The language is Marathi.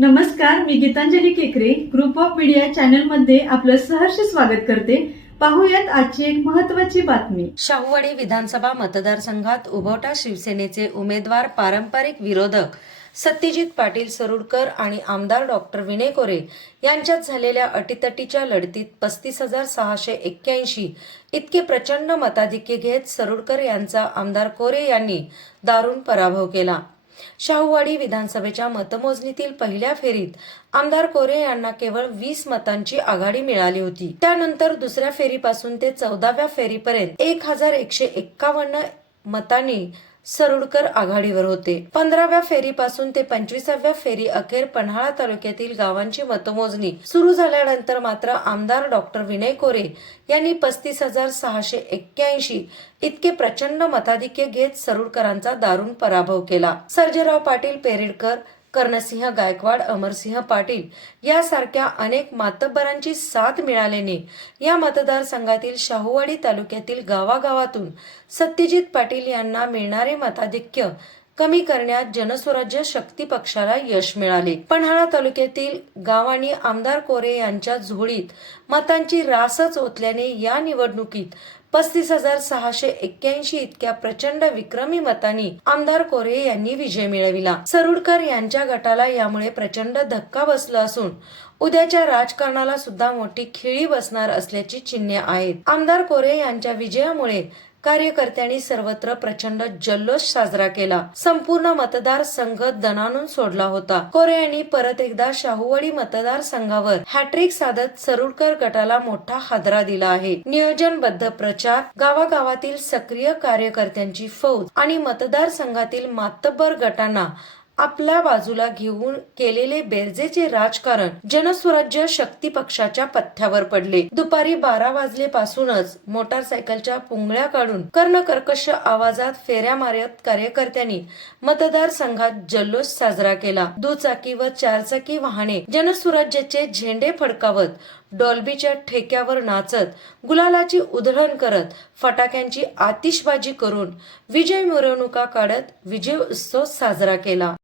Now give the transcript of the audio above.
नमस्कार मी गीतांजली केकरे. ग्रुप ऑफ मीडिया चॅनलमध्ये आपलं सहर्ष स्वागत करते. पाहूयात आजची एक महत्वाची बातमी. शाहूवाडी विधानसभा मतदारसंघात उभवटा शिवसेनेचे उमेदवार पारंपरिक विरोधक सत्यजित पाटील सरुडकर आणि आमदार डॉक्टर विनय कोरे यांच्यात झालेल्या अटीतटीच्या लढतीत पस्तीस हजार सहाशे एक्क्याऐंशी इतके प्रचंड मताधिक्य घेत सरुडकर यांचा आमदार कोरे यांनी दारुण पराभव केला. शाहूवाडी विधानसभेच्या मतमोजणीतील पहिल्या फेरीत आमदार कोरे यांना केवळ वीस मतांची आघाडी मिळाली होती. त्यानंतर दुसऱ्या फेरीपासून ते चौदाव्या फेरीपर्यंत एक हजार एकशे एक्कावन्न मतांनी सरुडकर आघाडीवर होते. पंधराव्या फेरीपासून ते पंचवीसाव्या फेरी अखेर पन्हाळा तालुक्यातील गावांची मतमोजणी सुरू झाल्यानंतर मात्र आमदार डॉक्टर विनय कोरे यांनी पस्तीस हजार सहाशे एक्क्याऐंशी इतके प्रचंड मताधिक्य घेत सरुडकरांचा दारुण पराभव केला. सर्जेराव पाटील पेरेडकर कर्णसिंह गायकवाड अमरसिंह पाटील यासारख्या अनेक मातब्बरांची साथ मिळाल्याने या मतदारसंघातील शाहूवाडी तालुक्यातील गावागावातून सत्यजित पाटील यांना मिळणारे मताधिक्य कमी करण्यात जनस्वराज्य शक्ती पक्षाला यश मिळाले. पन्हाळा तालुक्यातील गावांनी आमदार कोरे यांच्या झोळीत मतांची रासच ओतल्याने या निवडणुकीत पस्तीस हजार सहाशे एक्क्याऐंशी इतक्या प्रचंड विक्रमी मतांनी आमदार कोरे यांनी विजय मिळविला. सरुडकर यांच्या गटाला यामुळे प्रचंड धक्का बसला असून उद्याच्या राजकारणाला सुद्धा मोठी खिळी बसणार असल्याची चिन्हे आहेत. आमदार कोरे यांच्या विजयामुळे कार्यकर्त्यांनी सर्वत्र प्रचंड जल्लोष साजरा केला. संपूर्ण मतदार संघ दणानून सोडला होता. कोरे यांनी परत एकदा शाहूवाडी मतदारसंघावर हॅट्रिक साधत सरुडकर गटाला मोठा हादरा दिला आहे. नियोजनबद्ध प्रचार गावागावातील सक्रिय कार्यकर्त्यांची फौज आणि मतदारसंघातील मातब्बर गटांना आपल्या बाजूला घेऊन केलेले बेरजेचे राजकारण जनस्वराज्य शक्ती पक्षाच्या पथ्यावर पडले. दुपारी बारा वाजलेपासूनच मोटारसायकलच्या पुंगळ्या काढून कर्णकर्कश आवाजात फेऱ्या मारत कार्यकर्त्यांनी मतदारसंघात जल्लोष साजरा केला. दुचाकी व चारचाकी वाहने जनस्वराज्याचे झेंडे फडकावत डॉल्बीच्या ठेक्यावर नाचत गुलालाची उधळण करत फटाक्यांची आतिषबाजी करून विजय मिरवणुका काढत विजय उत्सव साजरा केला.